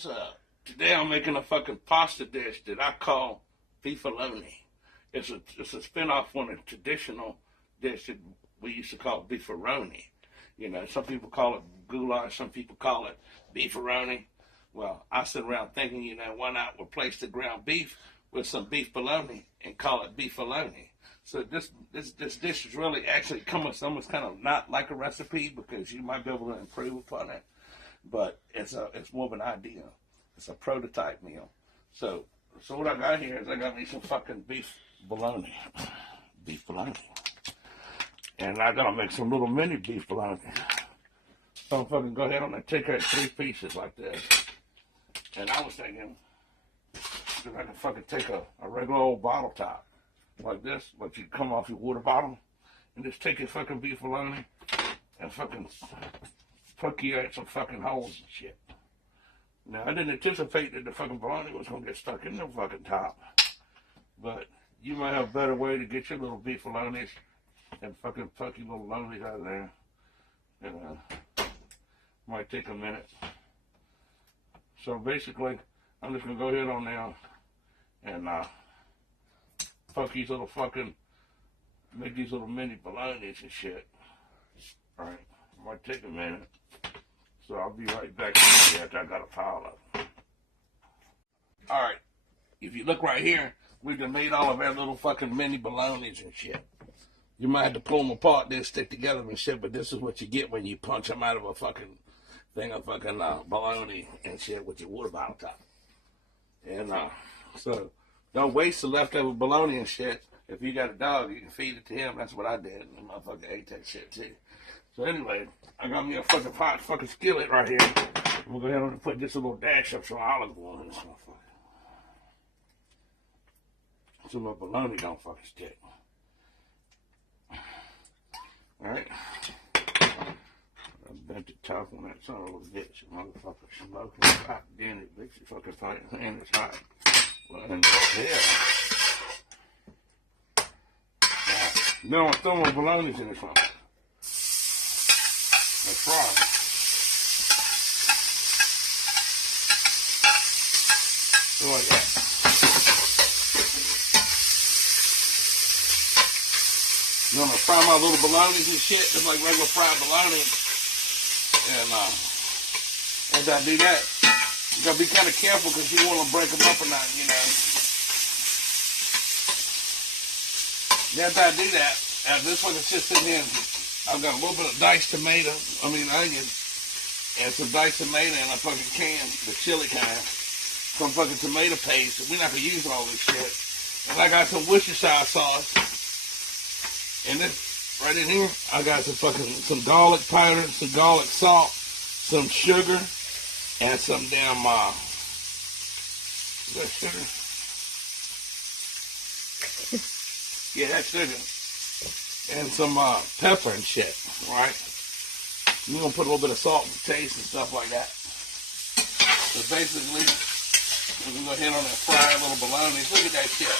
So today I'm making a fucking pasta dish that I call Beefaloni. It's a spin-off on a traditional dish that we used to call Beefaroni. You know, some people call it goulash, some people call it Beefaroni. Well, I sit around thinking, you know, why not replace the ground beef with some beef bologna and call it Beefaloni. So this dish is really actually almost kind of not like a recipe because you might be able to improve upon it, but it's more of an idea. It's a prototype meal. So what I got here is I got me some fucking beef bologna, and I gotta make some little mini beef bologna. So I'm fucking go ahead and take out 3 pieces like this. And I was thinking that I could fucking take a regular old bottle top like this, like you come off your water bottle, and just take your fucking beef bologna and fucking poke you out some fucking holes and shit. Now, I didn't anticipate that the fucking bologna was going to get stuck in the fucking top. But you might have a better way to get your little beef bolognas and fucking poke your little lonelies out of there. And might take a minute. So basically, I'm just going to go ahead on now and fuck these little fucking, make these little mini bolognas and shit. Alright, might take a minute. So I'll be right back after I got a pile of them. Alright, if you look right here, we done made all of our little fucking mini bolognas and shit. You might have to pull them apart, then stick together and shit, but this is what you get when you punch them out of a fucking thing of fucking bologna and shit with your water bottle top. And so don't waste the leftover bologna and shit. If you got a dog, you can feed it to him. That's what I did. And the motherfucker ate that shit too. So anyway, I got me a fucking hot fucking skillet right here. I'm gonna go ahead and put just a little dash of some olive oil in this motherfucker. So my bologna don't fucking stick. Alright. I bent the top on that son of a bitch. Motherfucker smoking hot. Then it makes it fucking tight. And it's hot. Well, in the hell. Now I'm throwing my bolognas in this one. Let's fry them. So like that. I'm gonna fry my little bolognas and shit just like regular fried bologna. And after I do that, you gotta be kind of careful because you want to break them up or not, you know. After I do that, this one is just sitting here. I've got a little bit of diced onion, and some diced tomato in a fucking can, the chili kind, some fucking tomato paste. We're not gonna use all this shit. And I got some Worcestershire sauce. And this right in here, I got some garlic powder, some garlic salt, some sugar, and some damn is that sugar? Yeah, that's sugar. And some pepper and shit, right? You're gonna put a little bit of salt and taste and stuff like that. So basically, we're gonna go ahead on and fry a little bologna. Look at that shit.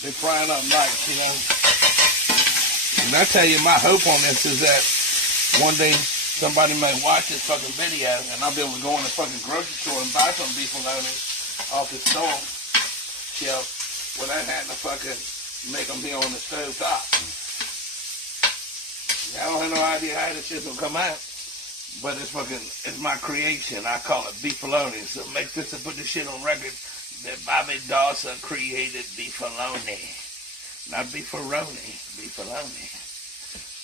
They're frying up nice, you know. And I tell you, my hope on this is that one day somebody may watch this fucking video and I'll be able to go in the fucking grocery store and buy some beefaloni off the store shelf without having to fucking make them be on the stove top. I don't have no idea how this shit's gonna come out, but it's my creation. I call it Beefaloni. So make this and put this shit on record that Bobby Dawson created Beefaloni. Not Beefaroni, Beefaloni.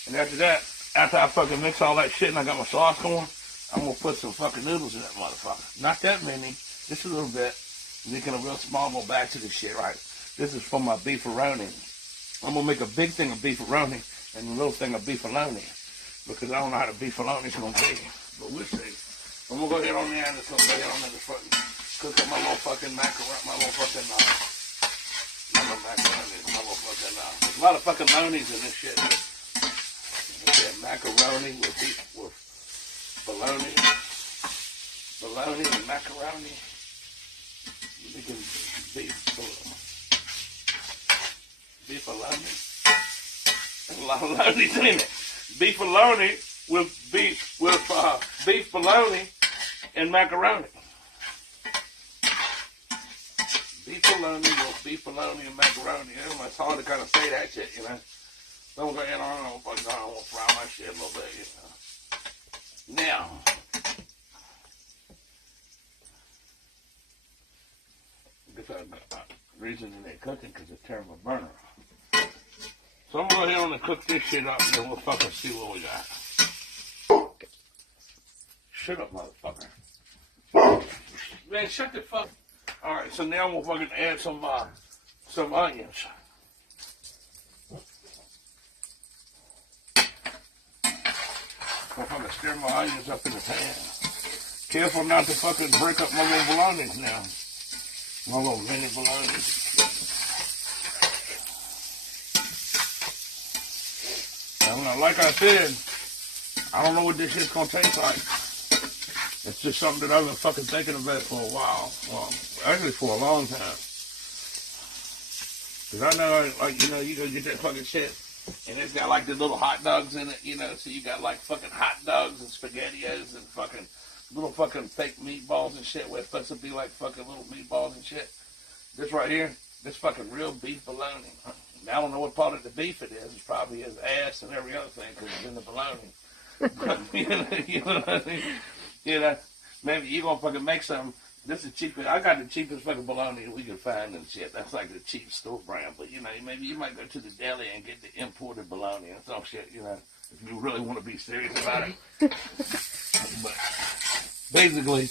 And after that, after I fucking mix all that shit and I got my sauce going, I'm gonna put some fucking noodles in that motherfucker. Not that many, just a little bit. Making a real small little batch of this shit, right? This is for my Beefaroni. I'm gonna make a big thing of Beefaroni and a little thing of Beefaloni, because I don't know how the Beefaloni's gonna be, but we'll see. I'm gonna go ahead on there and just go ahead on there and fucking cook up my little fucking macaroni, my little fucking macaroni, my little fucking there's a lot of fucking lonies in this shit. Yeah, macaroni with bologna and macaroni. Making beefaloni. There's a lot of lonies in it. Beefaloni with beef bologna and macaroni. beefaloni, beefaloni and macaroni. It's hard to kind of say that shit, you know. So we'll go ahead on and we'll fry my shit a little bit, you know. Now, the reason that they're cooking because it's tearing my burner off. So I'm going to go ahead and cook this shit up and then we'll fucking see what we got. Shut up, motherfucker. Man, shut the fuck. Alright, so now we'll fucking add some onions. I'm gonna stir my onions up in the pan. Careful not to fucking break up my little bolognas now. My little mini bolognas. Now, like I said, I don't know what this shit's gonna taste like. It's just something that I've been fucking thinking about for a while. Well, actually for a long time. Cause I know, like, you know, you go get that fucking shit, and it's got like the little hot dogs in it, you know, so you got like fucking hot dogs and SpaghettiOs and fucking little fucking fake meatballs and shit where it's supposed to be like fucking little meatballs and shit. This right here, this fucking real beef bologna. Now, I don't know what part of the beef it is. It's probably his ass and every other thing because it's in the bologna. You know what I mean? You know, maybe you're going to fucking make something. This is cheapest. I got the cheapest fucking bologna we can find and shit. That's like the cheap store brand. But, you know, maybe you might go to the deli and get the imported bologna and some shit, you know, if you really want to be serious about it. But basically,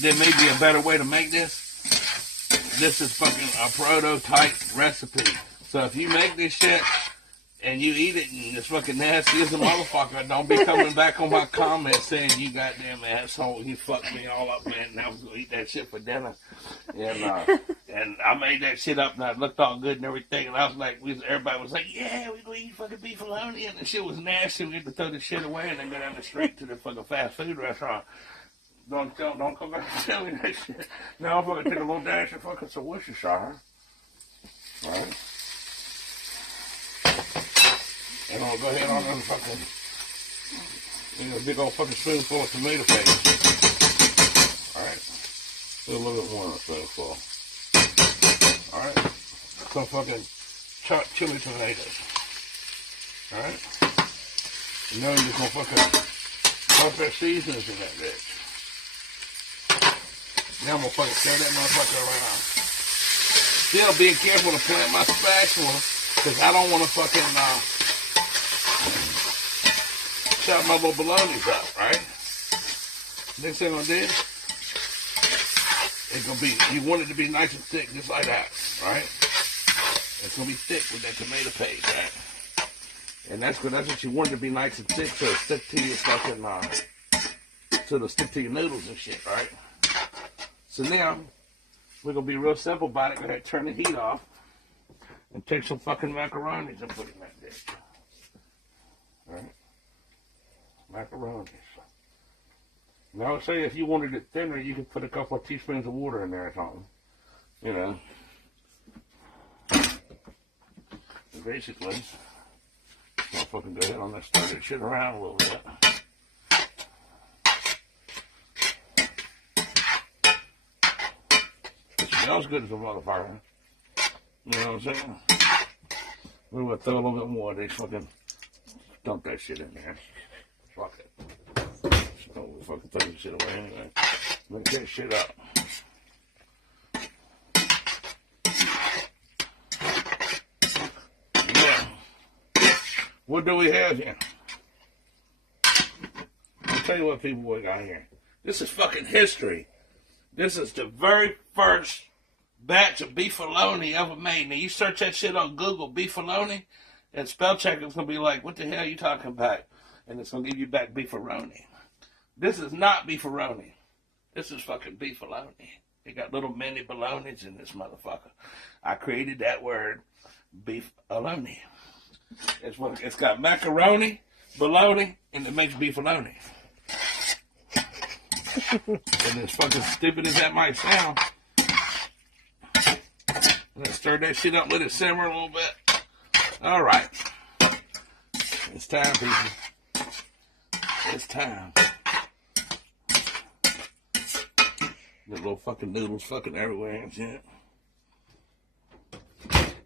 there may be a better way to make this. This is fucking a prototype recipe. So if you make this shit and you eat it and it's fucking nasty as a motherfucker, don't be coming back on my comments saying you goddamn asshole, you fucked me all up, man, and I was gonna eat that shit for dinner. And I made that shit up and I looked all good and everything, and I was like, everybody was like, yeah, we gonna eat fucking beefaloni, and the shit was nasty. We get to throw this shit away and then go down the street to the fucking fast food restaurant. Don't come back and tell me that shit. Now I'm fucking take a little dash of fucking some Worcestershire. Alright. And I'll go ahead on and fucking, a big old fucking spoonful of tomato paste. Alright. Do a little bit more than a spoonful. Alright. Some fucking chopped chili tomatoes. Alright. And now you're just gonna fucking dump that seasonings in that bitch. Now I'm gonna fucking stir that motherfucker around. Still being careful to plant my spatula, because I don't want to fucking chop my little bolognas up, right? Next thing I'm gonna do, it's gonna be, you want it to be nice and thick, just like that, right? It's gonna be thick with that tomato paste, right? And that's what you want it to be, nice and thick, so it'll stick to your fucking, so it'll stick to your noodles and shit, right? So now, we're going to be real simple about it. Go ahead, turn the heat off and take some fucking macaronis and put it in that dish. Alright? Macaronis. Now, I would say if you wanted it thinner, you could put a couple of teaspoons of water in there or something. You know. And basically, I'll fucking go ahead and stir that shit around a little bit. Smells good as a motherfucker. You know what I'm saying? We're gonna throw a little bit more of this fucking, dump that shit in there. Fuck it. So we'll fucking throw this shit away anyway. Make that shit up. Yeah. What do we have here? I'll tell you what, people, we got here. This is fucking history. This is the very first batch of beefaloni ever made. Now, you search that shit on Google, beefaloni, and spell check it's going to be like, what the hell are you talking about? And it's going to give you back beefaroni. This is not beefaroni. This is fucking beefaloni. You got little mini bolognas in this motherfucker. I created that word, beefaloni. It's got macaroni, bologna, and it makes beefaloni. And as fucking stupid as that might sound, let's stir that shit up, let it simmer a little bit. Alright. It's time, people. It's time. The little fucking noodles fucking everywhere and shit.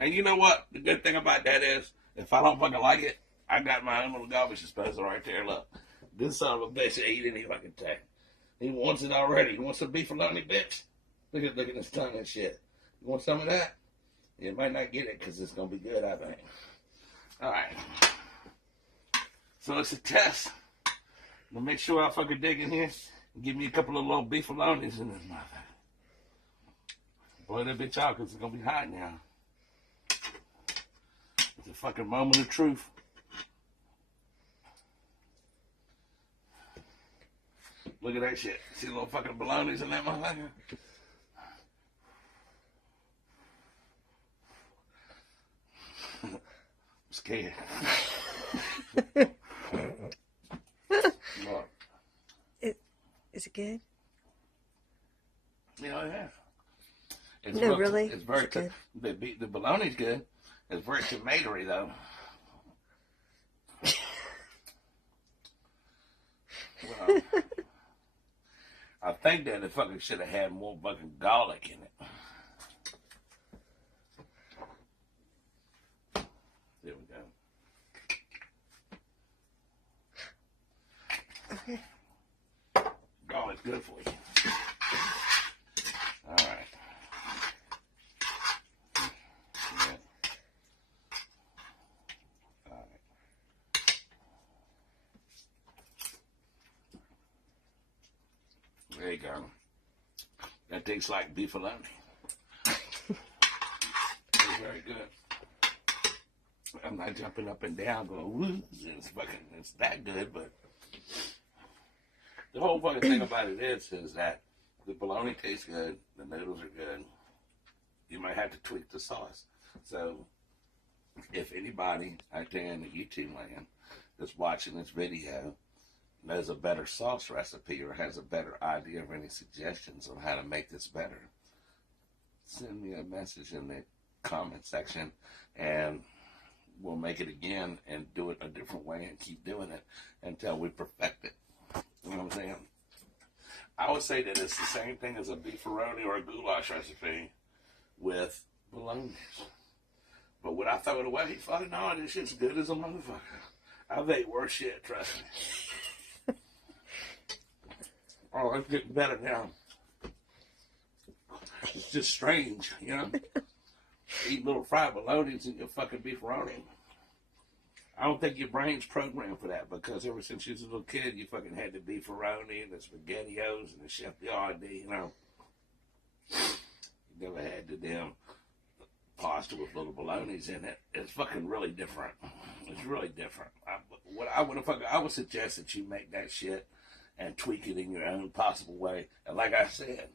And you know what? The good thing about that is, if I don't fucking like it, I got my own little garbage disposal right there. Look, this son of a bitch ain't any fucking take. He wants it already. He wants some beefaloni, bitch. Look at his tongue and shit. You want some of that? You might not get it because it's gonna be good, I think. All right. So it's a test. I'm gonna make sure I fucking dig in here and give me a couple of little beefalonis in this motherfucker. Boy, that bitch out because it's gonna be hot now. It's a fucking moment of truth. Look at that shit. See little fucking bolognas in that motherfucker? I'm scared. Look. Is it good? You know, yeah. It's No, really? It's very good. The bologna's good. It's very tomatoey though. Well, I think that it fucking should have had more fucking garlic in it. There we go. Okay. Garlic's good for you. All right. Yeah. All right. There you go. That tastes like beefaloni. It's very good. I'm not jumping up and down going, woo, it's that good, but the whole fucking thing about it is that the bologna tastes good, the noodles are good. You might have to tweak the sauce. So if anybody out there in the YouTube land that's watching this video knows a better sauce recipe or has a better idea of any suggestions on how to make this better, send me a message in the comment section and we'll make it again and do it a different way and keep doing it until we perfect it. You know what I'm saying? I would say that it's the same thing as a beefaroni or a goulash recipe with bolognas. But when I throw it away, he's like, no, this shit's good as a motherfucker. I've ate worse shit, trust me. Oh, it's getting better now. It's just strange, you know? Eat little fried bolognas and your fucking beefaroni. I don't think your brain's programmed for that because ever since you was a little kid, you fucking had the beefaroni and the SpaghettiOs and the Chef Boyardee, you know. You never had the damn pasta with little bolognas in it. It's fucking really different. It's really different. I would suggest that you make that shit and tweak it in your own possible way. And like I said,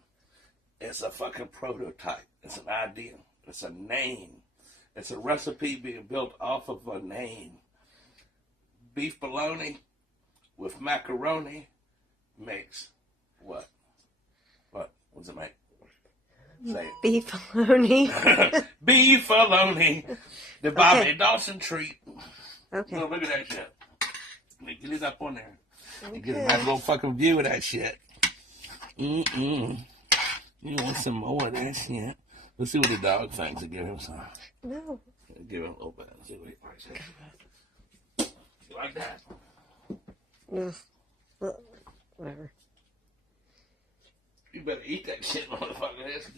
it's a fucking prototype. It's an idea. It's a name. It's a recipe being built off of a name. Beef bologna with macaroni makes what? What does it make? Say it. Beefaloni. Beefaloni. The Bobby Dawson treat. Okay. Look at that shit. Get it up on there. Okay. Get a nice little fucking view of that shit. You want some more of that shit? Let's see what the dog thinks and give him some. No. Give him a little bit. See what he likes. You like that? No. Well, whatever. You better eat that shit, motherfucker. That's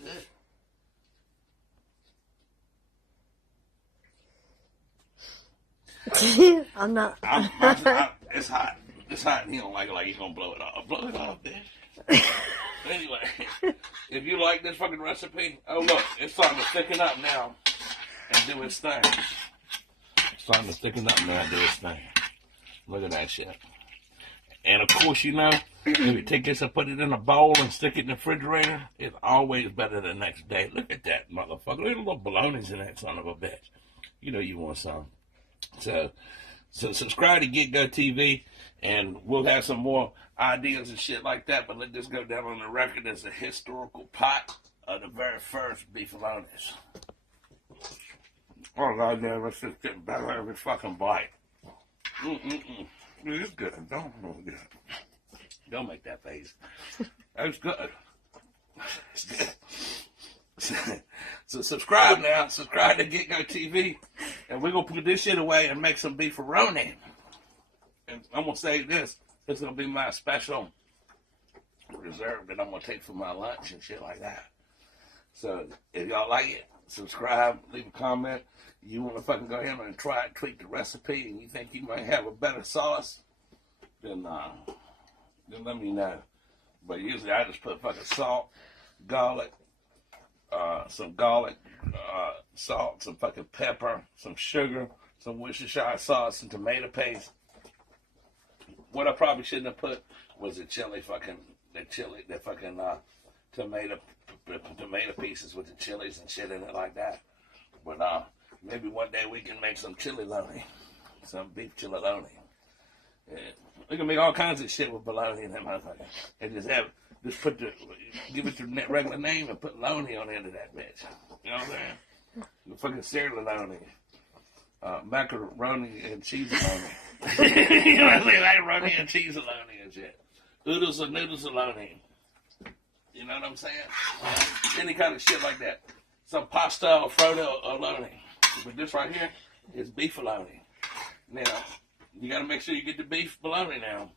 good. I'm not. It's hot. It's hot and he don't like it like he's gonna blow it off. Blow it off, bitch. Anyway, if you like this fucking recipe, oh look, it's starting to thicken up now and do its thing. It's starting to thicken up now and do its thing. Look at that shit. And of course, you know, if you take this and put it in a bowl and stick it in the refrigerator, it's always better the next day. Look at that motherfucker. Look at the little bolognas in that son of a bitch. You know you want some. So subscribe to Get Go TV, and we'll have some more ideas and shit like that. But let this go down on the record as a historical pot of the very first beefalonis. Oh, God damn, it's just getting better every fucking bite. It's good. Don't make that face. That's good. It's good. So subscribe now. Subscribe to Get Go TV. And we're going to put this shit away and make some beefaroni. And I'm going to say this. It's going to be my special reserve that I'm going to take for my lunch and shit like that. So if y'all like it, subscribe, leave a comment. You want to fucking go ahead and try it, tweak the recipe, and you think you might have a better sauce, then let me know. But usually I just put fucking salt, garlic, some garlic, salt, some fucking pepper, some sugar, some Worcestershire sauce, some tomato paste. What I probably shouldn't have put was the tomato pieces with the chilies and shit in it like that. But maybe one day we can make some chili-loni, some beef chili-loni. Yeah. We can make all kinds of shit with bologna and that motherfucker. And give it your regular name and put loney on the end of that bitch. You know what I'm saying? The fucking cereal-loni. Macaroni and cheese-aloni. You know what I'm saying? Macaroni and cheese-aloni and shit. Oodles and noodles-aloni. You know what I'm saying? Any kind of shit like that. Some pasta Alfredo-aloni. But this right here is Beefaloni. Now, you got to make sure you get the beef bologna now.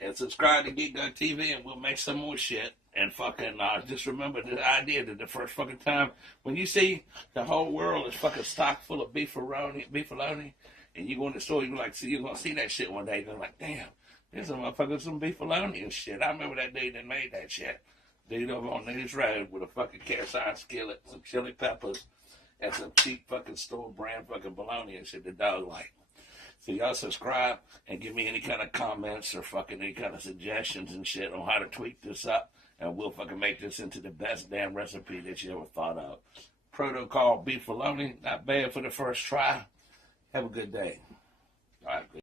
And subscribe to Get Go TV and we'll make some more shit. And fucking just remember the idea that the first fucking time when you see the whole world is fucking stocked full of beefaloni, and you go in the store, you're like, you're going to see that shit one day. You're like, damn, there's some motherfuckers, some beefaloni and shit. I remember that dude that made that shit. Dude over on News Road with a fucking cast iron skillet, some chili peppers, and some cheap fucking store brand fucking bologna and shit the dog like. So y'all subscribe and give me any kind of comments or fucking any kind of suggestions and shit on how to tweak this up. And we'll fucking make this into the best damn recipe that you ever thought of. Protocol Beefaloni, not bad for the first try. Have a good day. All right.